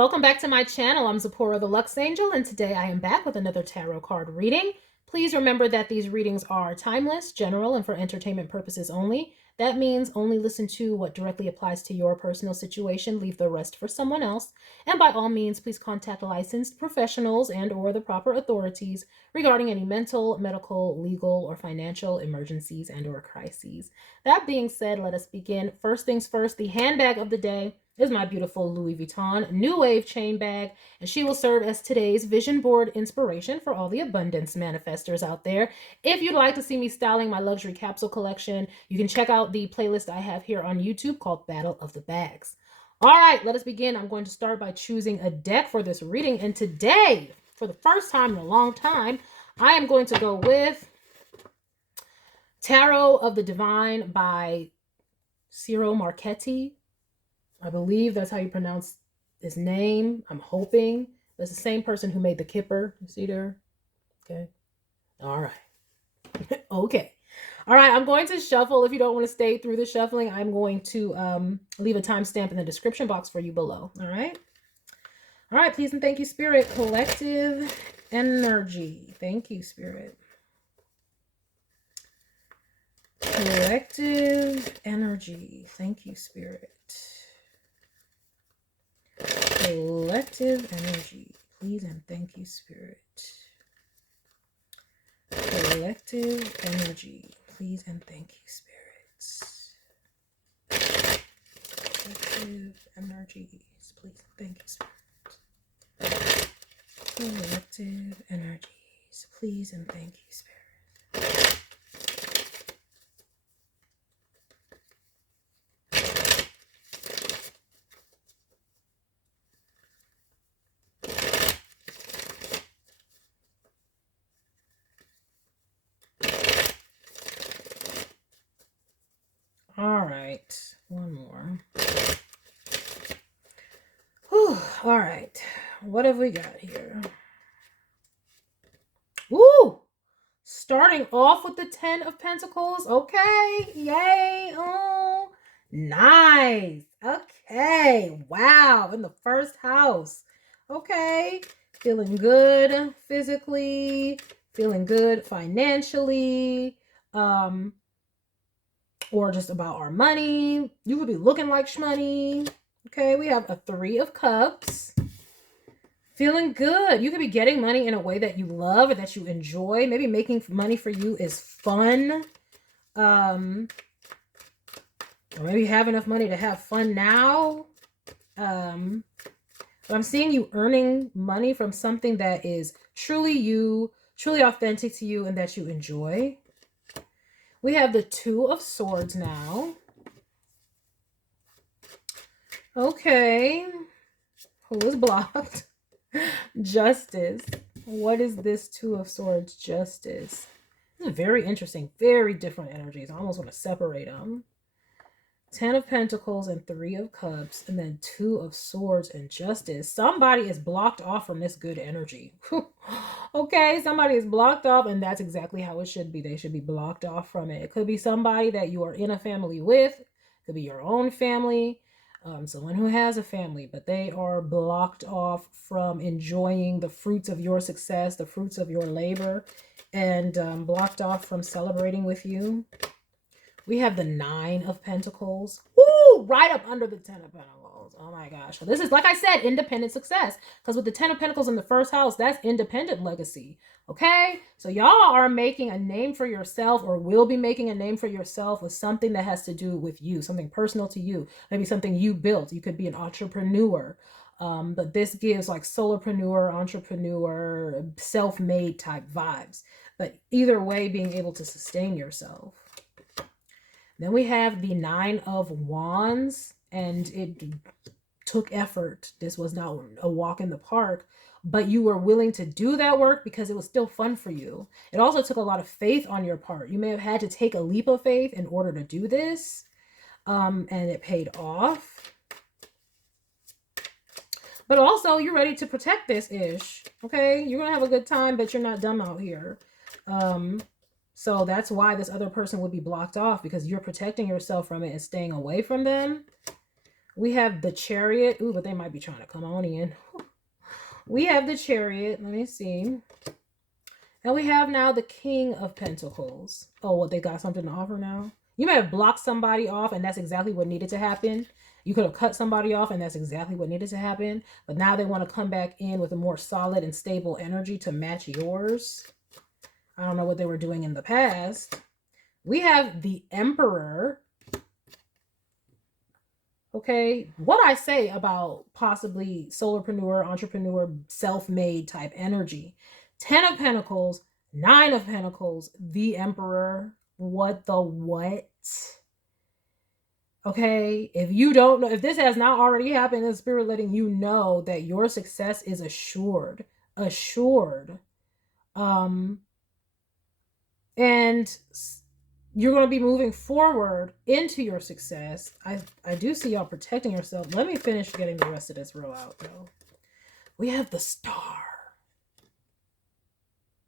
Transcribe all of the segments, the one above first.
Welcome back to my channel. I'm Zipporah the Lux Angel, and today I am back with another tarot card reading. Please remember that these readings are timeless, general, and for entertainment purposes only. That means only listen to what directly applies to your personal situation. Leave the rest for someone else. And by all means, please contact licensed professionals and or the proper authorities regarding any mental, medical, legal, or financial emergencies and or crises. That being said, let us begin. First things first, the handbag of the day is my beautiful Louis Vuitton New Wave chain bag, and she will serve as today's vision board inspiration for all the abundance manifestors out there. If you'd like to see me styling my luxury capsule collection, you can check out the playlist I have here on YouTube called Battle of the Bags. All right, let us begin. I'm going to start by choosing a deck for this reading, and today, for the first time in a long time, I am going to go with Tarot of the Divine by Ciro Marchetti. I believe that's how you pronounce his name. I'm hoping. That's the same person who made the Kipper. You see there? Okay. All right. Okay. All right. I'm going to shuffle. If you don't want to stay through the shuffling, I'm going to leave a timestamp in the description box for you below. All right. All right. Please and thank you, Spirit. Collective energy. Thank you, Spirit. Collective energy. Thank you, Spirit. Collective energy, please and thank you, Spirit. Collective energy, please and thank you, Spirit. Collective energies, please and thank you, Spirit. Collective energies, please and thank you, Spirit. All right, one more. Whew. All right, what have we got here? Ooh, starting off with the 10 of Pentacles. Okay, yay. Oh, nice. Okay, wow, in the first house. Okay, feeling good physically, feeling good financially, or just about our money. You could be looking like shmoney. Okay, we have a 3 of Cups. Feeling good. You could be getting money in a way that you love or that you enjoy. Maybe making money for you is fun. Or maybe you have enough money to have fun now. But I'm seeing you earning money from something that is truly you, truly authentic to you, and that you enjoy. We have the 2 of Swords now. Okay. Who is blocked? Justice. What is this 2 of Swords? Justice. This is very interesting. Very different energies. I almost want to separate them. 10 of Pentacles and 3 of Cups. And then 2 of Swords and Justice. Somebody is blocked off from this good energy. Okay, somebody is blocked off, and that's exactly how it should be. They should be blocked off from it. It could be somebody that you are in a family with. It could be your own family. Someone who has a family, but they are blocked off from enjoying the fruits of your success, the fruits of your labor, and blocked off from celebrating with you. We have the 9 of Pentacles. Woo! Right up under the 10 of Pentacles. Oh my gosh. So this is, like I said, independent success. Because with the 10 of Pentacles in the first house, that's independent legacy. Okay? So y'all are making a name for yourself, or will be making a name for yourself with something that has to do with you. Something personal to you. Maybe something you built. You could be an entrepreneur. But this gives like solopreneur, entrepreneur, self-made type vibes. But either way, being able to sustain yourself. Then we have the 9 of Wands, and it took effort. This was not a walk in the park, but you were willing to do that work because it was still fun for you. It also took a lot of faith on your part. You may have had to take a leap of faith in order to do this, and it paid off. But also, you're ready to protect this-ish, okay? You're going to have a good time, but you're not dumb out here. So that's why this other person would be blocked off, because you're protecting yourself from it and staying away from them. We have the Chariot. Ooh, but they might be trying to come on in. We have the Chariot. Let me see. And we have now the King of Pentacles. Oh, what, they got something to offer now? You may have blocked somebody off, and that's exactly what needed to happen. You could have cut somebody off, and that's exactly what needed to happen. But now they want to come back in with a more solid and stable energy to match yours. I don't know what they were doing in the past. We have the Emperor. Okay, what I say about possibly solopreneur, entrepreneur, self-made type energy. 10 of Pentacles, 9 of Pentacles, the Emperor. What the what? Okay, if you don't know, if this has not already happened, the spirit letting you know that your success is assured. Assured. And you're going to be moving forward into your success. I do see y'all protecting yourself. Let me finish getting the rest of this row out, though. We have the Star.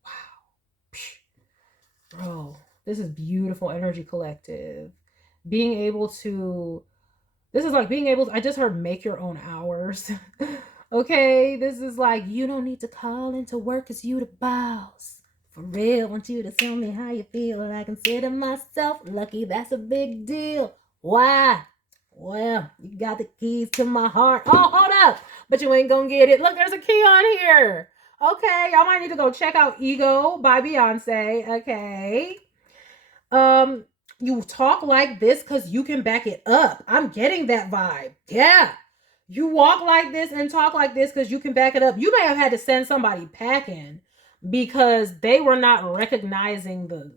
Wow. Bro, this is beautiful energy collective. Being able to... This is like being able to... I just heard make your own hours. Okay? This is like, you don't need to call into work because you the boss. For real, I want you to tell me how you feel. And I consider myself lucky. That's a big deal. Why? Well, you got the keys to my heart. Oh, hold up. But you ain't gonna get it. Look, there's a key on here. Okay, y'all might need to go check out Ego by Beyonce. Okay. You talk like this because you can back it up. I'm getting that vibe. Yeah. You walk like this and talk like this because you can back it up. You may have had to send somebody packing because they were not recognizing the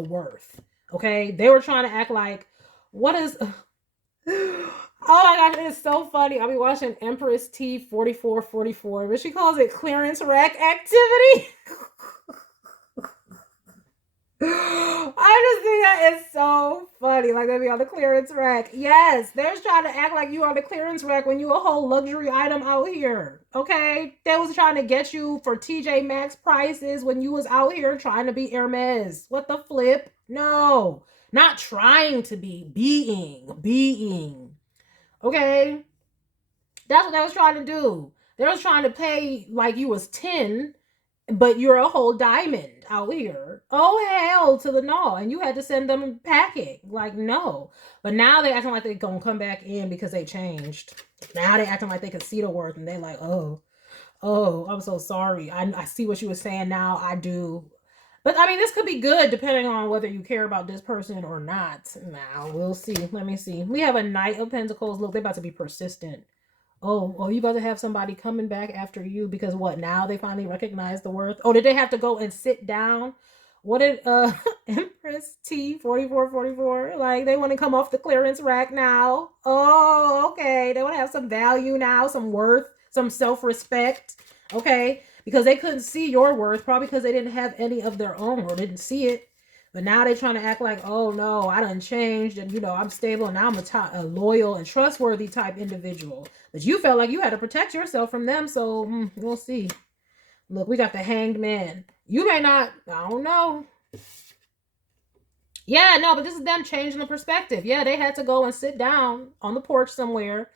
worth. Okay, they were trying to act like, what is... Oh my gosh, it's so funny. I'll be watching Empress T 4444, but she calls it clearance rack activity. I just think that is so funny. Like, they be on the clearance rack. Yes, they're trying to act like you on the clearance rack when you a whole luxury item out here. Okay? They was trying to get you for TJ Maxx prices when you was out here trying to be Hermes. What the flip? No. Not trying to be. Being. Okay? That's what they was trying to do. They was trying to pay like you was 10, but you're a whole diamond out here. Oh, hell to the no. And you had to send them packing. Like, no. But now they acting like they're going to come back in because they changed. Now they acting like they can see the worth. And they like, oh, I'm so sorry. I see what you were saying now. I do. But, I mean, this could be good depending on whether you care about this person or not. Now, we'll see. Let me see. We have a Knight of Pentacles. Look, they're about to be persistent. Oh, you about to have somebody coming back after you because what? Now they finally recognize the worth. Oh, did they have to go and sit down? What did Empress T 4444 like? They want to come off the clearance rack now. Oh, okay. They want to have some value now, some worth, some self-respect. Okay, because they couldn't see your worth, probably because they didn't have any of their own or didn't see it. But now they're trying to act like, oh no, I done changed and, I'm stable and now I'm a loyal and trustworthy type individual. But you felt like you had to protect yourself from them, so we'll see. Look, we got the Hanged Man. You may not, I don't know. Yeah, no, but this is them changing the perspective. Yeah, they had to go and sit down on the porch somewhere.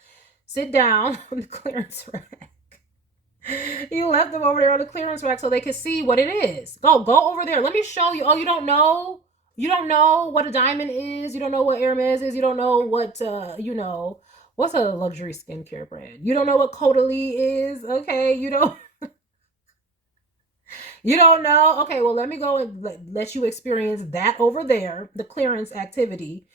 Sit down on the clearance rack. You left them over there on the clearance rack so they could see what it is. Go over there. Let me show you. Oh, you don't know? You don't know what a diamond is? You don't know what Hermes is? You don't know what, what's a luxury skincare brand? You don't know what Caudalie is? Okay, you don't... You don't know? Okay, well, let me go and let you experience that over there, the clearance activity,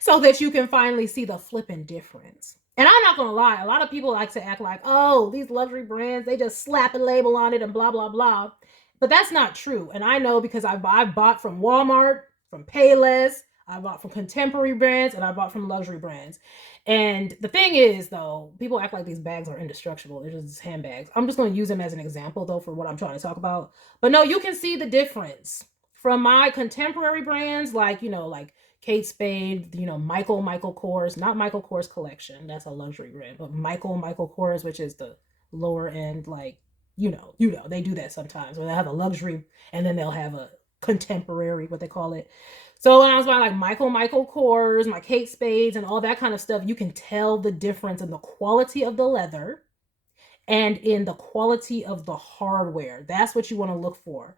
so that you can finally see the flipping difference. And I'm not going to lie, a lot of people like to act like, oh, these luxury brands, they just slap a label on it and blah, blah, blah. But that's not true. And I know because I've bought from Walmart, from Payless, I bought from contemporary brands, and I bought from luxury brands. And the thing is, though, people act like these bags are indestructible. They're just handbags. I'm just going to use them as an example, though, for what I'm trying to talk about. But no, you can see the difference from my contemporary brands, like, like Kate Spade, Michael Kors, not Michael Kors Collection. That's a luxury brand, but Michael Kors, which is the lower end, like, they do that sometimes where they have a luxury and then they'll have a contemporary, what they call it. So when I was buying like Michael Kors, my Kate Spades, and all that kind of stuff, you can tell the difference in the quality of the leather and in the quality of the hardware. That's what you want to look for.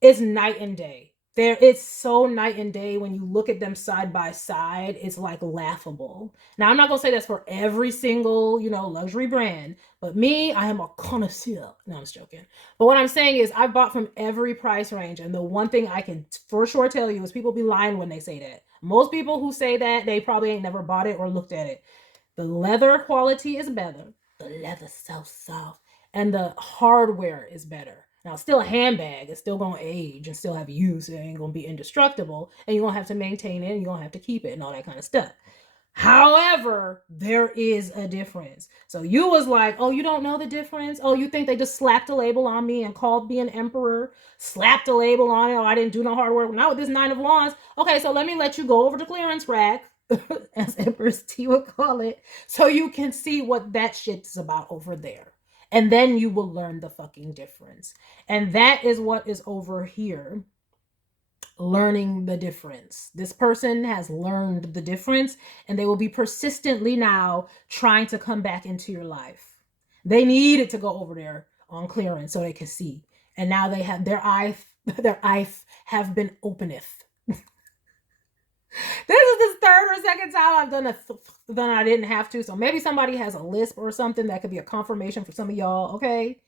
It's night and day. It's so night and day when you look at them side by side. It's like laughable. Now, I'm not gonna say that's for every single, luxury brand, but me, I am a connoisseur. No, I'm just joking. But what I'm saying is, I've bought from every price range, and the one thing I can for sure tell you is people be lying when they say that. Most people who say that, they probably ain't never bought it or looked at it. The leather quality is better. The leather's so soft, and the hardware is better. Now, still a handbag. It's still going to age and still have use. It ain't going to be indestructible. And you're going to have to maintain it. And you're going to have to keep it and all that kind of stuff. However, there is a difference. So you was like, oh, you don't know the difference? Oh, you think they just slapped a label on me and called me an emperor? Slapped a label on it. Oh, I didn't do no hard work. Not with this 9 of Wands. Okay, so let me let you go over the clearance rack, as Empress T would call it, so you can see what that shit is about over there. And then you will learn the fucking difference. And that is what is over here. Learning the difference. This person has learned the difference, and they will be persistently now trying to come back into your life. They needed to go over there on clearance so they can see. And now they have their eyes have been openeth. This is the third or second time I've done then I didn't have to. So maybe somebody has a lisp or something that could be a confirmation for some of y'all. Okay.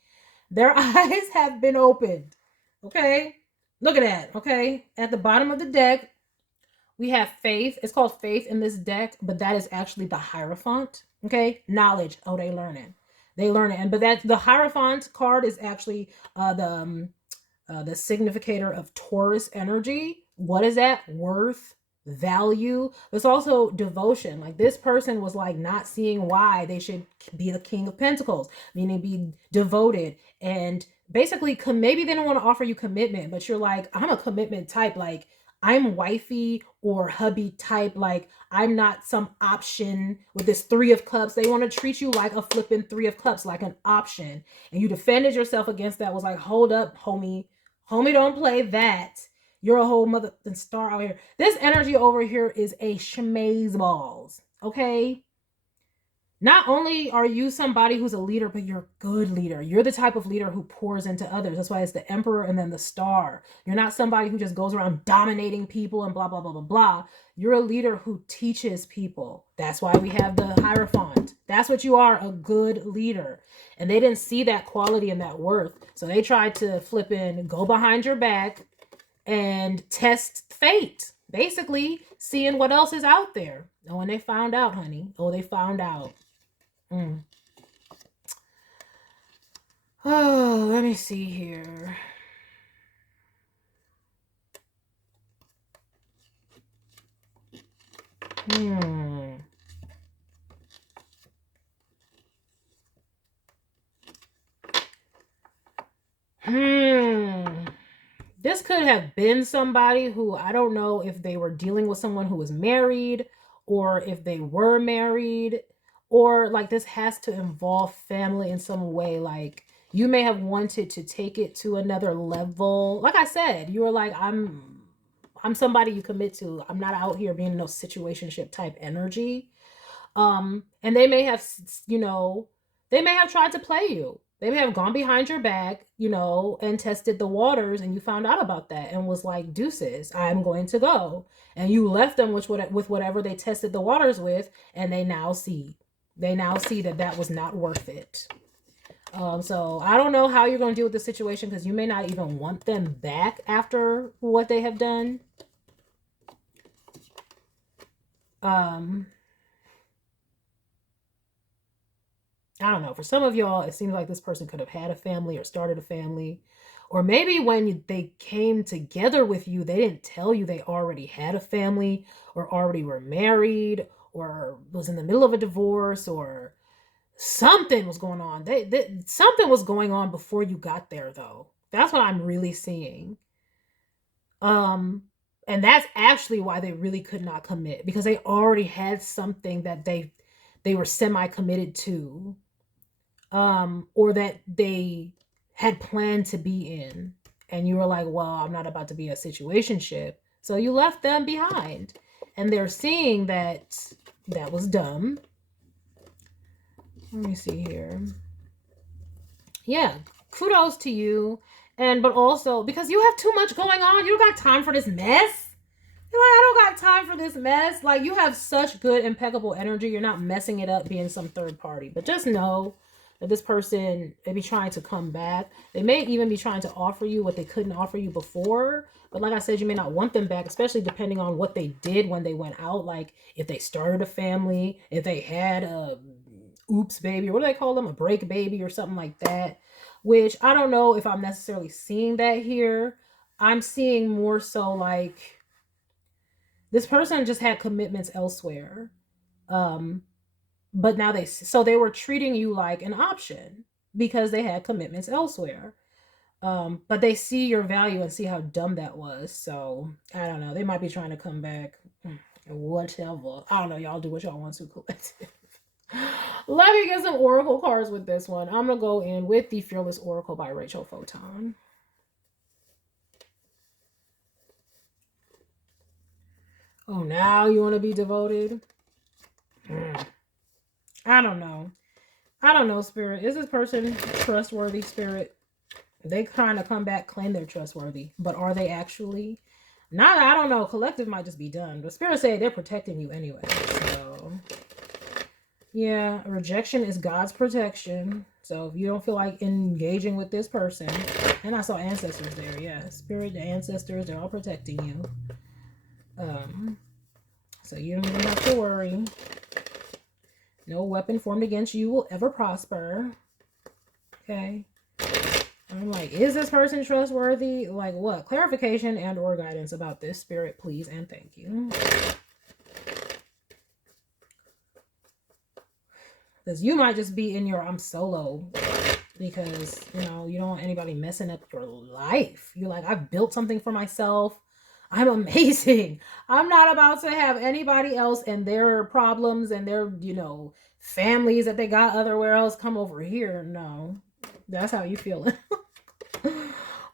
Their eyes have been opened. Okay. Look at that. Okay. At the bottom of the deck, we have faith. It's called faith in this deck, but that is actually the Hierophant. Okay. Knowledge. Oh, they learning. They learn it. But that the Hierophant card is actually the significator of Taurus energy. What is that? Worth, value. It's also devotion. Like this person was like not seeing why they should be the King of Pentacles, meaning be devoted and basically maybe they don't want to offer you commitment, but you're like, I'm a commitment type. Like I'm wifey or hubby type. Like I'm not some option with this 3 of Cups. They want to treat you like a flipping 3 of Cups, like an option. And you defended yourself against that. Was like, hold up, homie. Homie, don't play that. You're a whole mother star out here. This energy over here is a schmaze balls. Okay? Not only are you somebody who's a leader, but you're a good leader. You're the type of leader who pours into others. That's why it's the emperor and then the star. You're not somebody who just goes around dominating people and blah, blah, blah, blah, blah. You're a leader who teaches people. That's why we have the Hierophant. That's what you are, a good leader. And they didn't see that quality and that worth. So they tried to flip in, go behind your back and test fate. Basically, seeing what else is out there. Oh, and they found out, honey. Oh, they found out. Oh, let me see here. This could have been somebody who, I don't know if they were dealing with someone who was married or if they were married, or like this has to involve family in some way. Like you may have wanted to take it to another level. Like I said, you were like, I'm somebody you commit to. I'm not out here being no situationship type energy. And they may have, they may have tried to play you. They may have gone behind your back, and tested the waters, and you found out about that and was like, deuces, I'm going to go. And you left them with whatever they tested the waters with, and they now see that that was not worth it. So I don't know how you're going to deal with the situation, because you may not even want them back after what they have done. I don't know. For some of y'all, it seems like this person could have had a family or started a family. Or maybe when they came together with you, they didn't tell you they already had a family or already were married or was in the middle of a divorce, or something was going on. Something was going on before you got there, though. That's what I'm really seeing. And that's actually why they really could not commit, because they already had something that they were semi-committed to. Or that they had planned to be in, and you were like, well, I'm not about to be a situationship, So you left them behind. And they're seeing that that was dumb. Let me see here. Yeah, kudos to you. But also, because you have too much going on. You don't got time for this mess. You're like, I don't got time for this mess. Like, you have such good, impeccable energy. You're not messing it up being some third party. But just know that this person may be trying to come back. They may even be trying to offer you what they couldn't offer you before. But like I said, you may not want them back, especially depending on what they did when they went out. Like, if they started a family, if they had a oops baby, or what do they call them? A break baby or something like that. Which I don't know if I'm necessarily seeing that here. I'm seeing more so like this person just had commitments elsewhere. But now they were treating you like an option because they had commitments elsewhere. But they see your value and see how dumb that was. So I don't know. They might be trying to come back. Whatever. I don't know. Y'all do what y'all want to, collective. Let me get some oracle cards with this one. I'm going to go in with the Fearless Oracle by Rachel Photon. Oh, now you want to be devoted? I don't know. I don't know, Spirit. Is this person trustworthy, Spirit? They kind of come back, claim they're trustworthy. But are they actually? Not, I don't know. Collective might just be done. But Spirit say they're protecting you anyway. So, yeah. Rejection is God's protection. So if you don't feel like engaging with this person. And I saw ancestors there. Yeah. Spirit, the ancestors, they're all protecting you. So you don't even have to worry. No weapon formed against you will ever prosper. Okay. I'm like, is this person trustworthy? Like what? Clarification and or guidance about this, Spirit, please and thank you. Because you might just be in your I'm solo. Because, you know, you don't want anybody messing up your life. You're like, I've built something for myself. I'm amazing. I'm not about to have anybody else and their problems and their, you know, families that they got otherwhere else come over here. No, that's how you feel.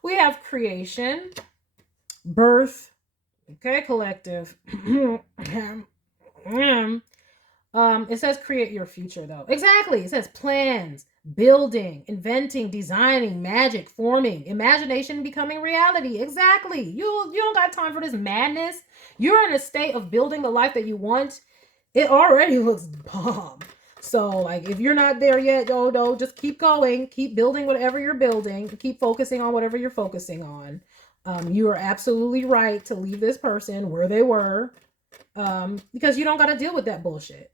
We have creation, birth, okay, collective. It says create your future though. Exactly. It says plans, building, inventing, designing, magic, forming, imagination becoming reality. Exactly. You don't got time for this madness. You're in a state of building the life that you want. It already looks bomb. So like if you're not there yet, no, just keep going, keep building whatever you're building, keep focusing on whatever you're focusing on. You are absolutely right to leave this person where they were. Because you don't got to deal with that bullshit.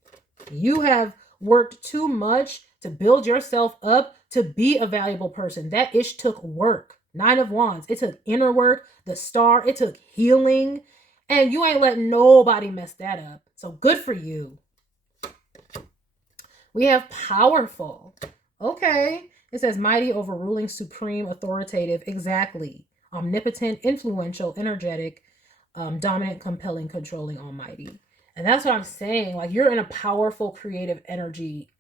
You have worked too much to build yourself up to be a valuable person. That ish took work. 9 of Wands. It took inner work. The Star. It took healing. And you ain't letting nobody mess that up. So good for you. We have powerful. Okay. It says mighty, overruling, supreme, authoritative. Exactly. Omnipotent, influential, energetic, dominant, compelling, controlling, almighty. And that's what I'm saying. Like you're in a powerful creative energy,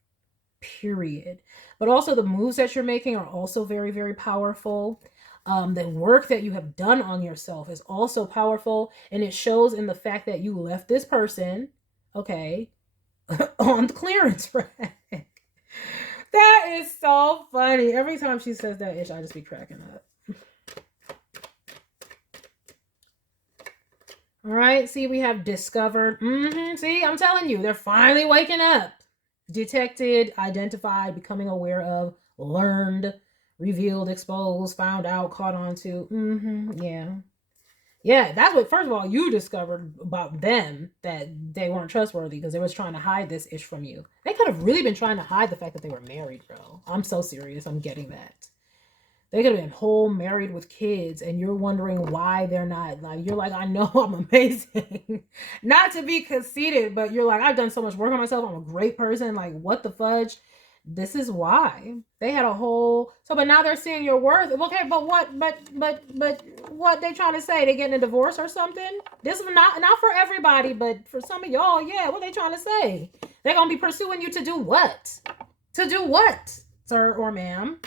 period. But also the moves that you're making are also very, very powerful. The work that you have done on yourself is also powerful. And it shows in the fact that you left this person, okay, on the clearance rack. That is so funny. Every time she says that ish, I just be cracking up. All right, see, we have discovered. See, I'm telling you, they're finally waking up. Detected, identified, becoming aware of, learned, revealed, exposed, found out, caught on to. Yeah. Yeah, that's what, first of all, you discovered about them, that they weren't trustworthy because they was trying to hide this ish from you. They could have really been trying to hide the fact that they were married, bro. I'm so serious. I'm getting that. They could have been whole, married with kids, and you're wondering why they're not. Like, you're like, I know I'm amazing. Not to be conceited, but you're like, I've done so much work on myself. I'm a great person. Like, what the fudge? This is why. They had a whole... So, but now they're seeing your worth. Okay, but what? But what they trying to say? They getting a divorce or something? This is not for everybody, but for some of y'all, yeah. What they trying to say? They're going to be pursuing you to do what? To do what, sir or ma'am?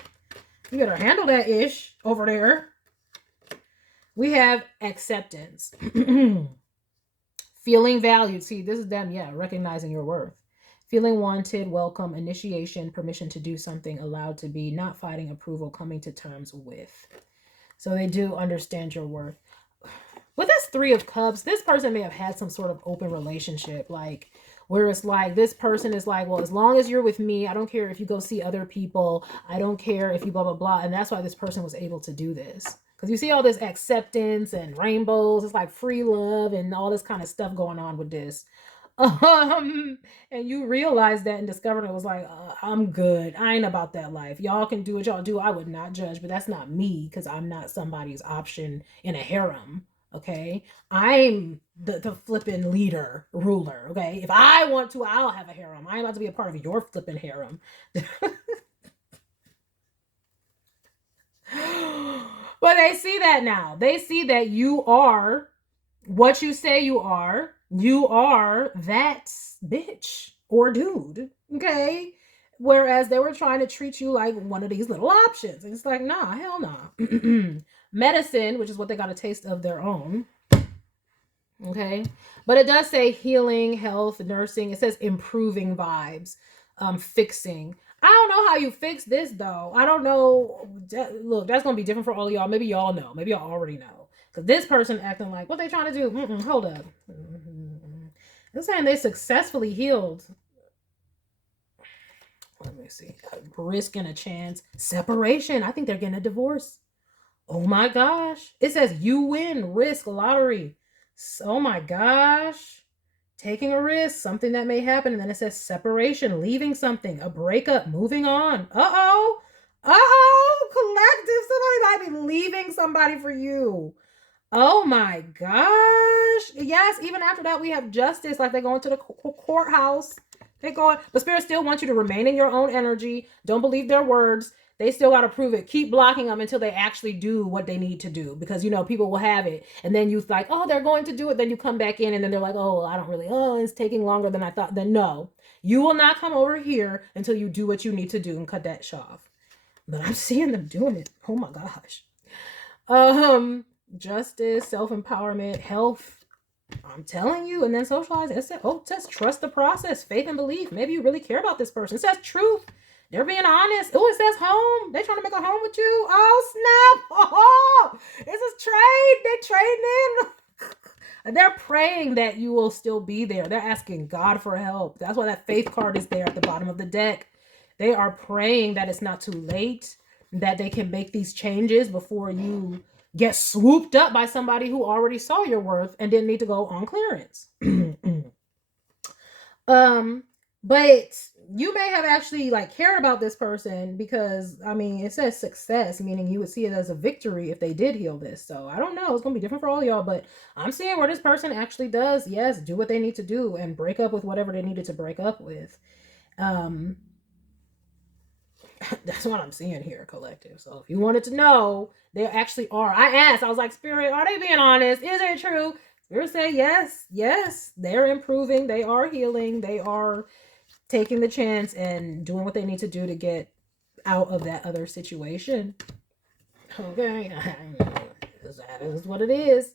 You better handle that ish over there. We have acceptance. Feeling valued. See, this is them, yeah, recognizing your worth. Feeling wanted, welcome, initiation, permission to do something, allowed to be, not fighting, approval, coming to terms with. So they do understand your worth. With this Three of Cups, this person may have had some sort of open relationship, like where it's like this person is like, well, as long as you're with me, I don't care if you go see other people. I don't care if you blah, blah, blah. And that's why this person was able to do this. Because you see all this acceptance and rainbows. It's like free love and all this kind of stuff going on with this. And you realized that and discovered it was like, I'm good. I ain't about that life. Y'all can do what y'all do. I would not judge, but that's not me because I'm not somebody's option in a harem. Okay, I'm the flipping leader, ruler. Okay, if I want to, I'll have a harem. I'm about to be a part of your flipping harem. But they see that now. They see that you are what you say you are. You are that bitch or dude. Okay. Whereas they were trying to treat you like one of these little options. And it's like, nah, hell nah. Medicine, which is what they got a taste of their own. Okay. But it does say healing, health, nursing. It says improving vibes, fixing. I don't know how you fix this though. I don't know. Look, that's going to be different for all of y'all. Maybe y'all know. Maybe y'all already know. Because this person acting like, what they trying to do? Hold up. They're saying they successfully healed. Let me see. A risk and a chance. Separation. I think they're getting a divorce. Oh my gosh. It says you win, risk, lottery. Oh my gosh. Taking a risk, something that may happen. And then it says separation, leaving something, a breakup, moving on. Uh-oh. Uh-oh. Collective. Somebody might be leaving somebody for you. Oh my gosh. Yes, even after that, we have justice. Like they're going to the courthouse. They're going, but Spirit still wants you to remain in your own energy. Don't believe their words. They still got to prove it. Keep blocking them until they actually do what they need to do. Because, you know, people will have it. And then you like, oh, they're going to do it. Then you come back in and then they're like, oh, I don't really, it's taking longer than I thought. Then no, you will not come over here until you do what you need to do and cut that shit off. But I'm seeing them doing it. Oh my gosh. Justice, self-empowerment, health. I'm telling you. And then socialize. It says trust the process, faith and belief. Maybe you really care about this person. It says truth. They're being honest. Oh, it says home. They're trying to make a home with you. Oh, snap. Oh, this is trade. They're trading in. They're praying that you will still be there. They're asking God for help. That's why that faith card is there at the bottom of the deck. They are praying that it's not too late, that they can make these changes before you get swooped up by somebody who already saw your worth and didn't need to go on clearance. But you may have actually like cared about this person because I mean it says success, meaning you would see it as a victory if they did heal this. So I don't know, it's gonna be different for all y'all, but I'm seeing where this person actually does, yes, do what they need to do and break up with whatever they needed to break up with. That's what I'm seeing here, collective. So if you wanted to know, they actually are. I asked, I was like, Spirit, are they being honest? Is it true? Spirit said yes, they're improving, they are healing, they are taking the chance and doing what they need to do to get out of that other situation. Okay, that is what it is.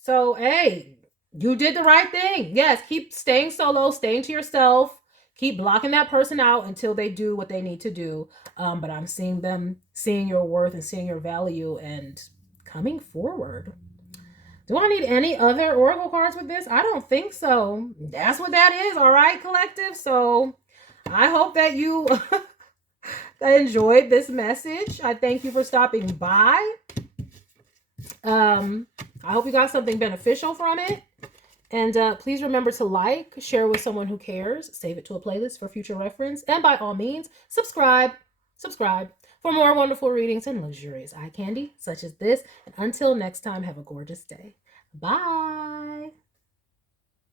So hey, you did the right thing. Yes, keep staying solo, staying to yourself. Keep blocking that person out until they do what they need to do. But I'm seeing them seeing your worth and seeing your value and coming forward. Do I need any other oracle cards with this? I don't think so. That's what that is. All right, collective. So I hope that you enjoyed this message. I thank you for stopping by. I hope you got something beneficial from it. And please remember to like, share with someone who cares, save it to a playlist for future reference, and by all means, subscribe for more wonderful readings and luxurious eye candy such as this. And until next time, have a gorgeous day. Bye.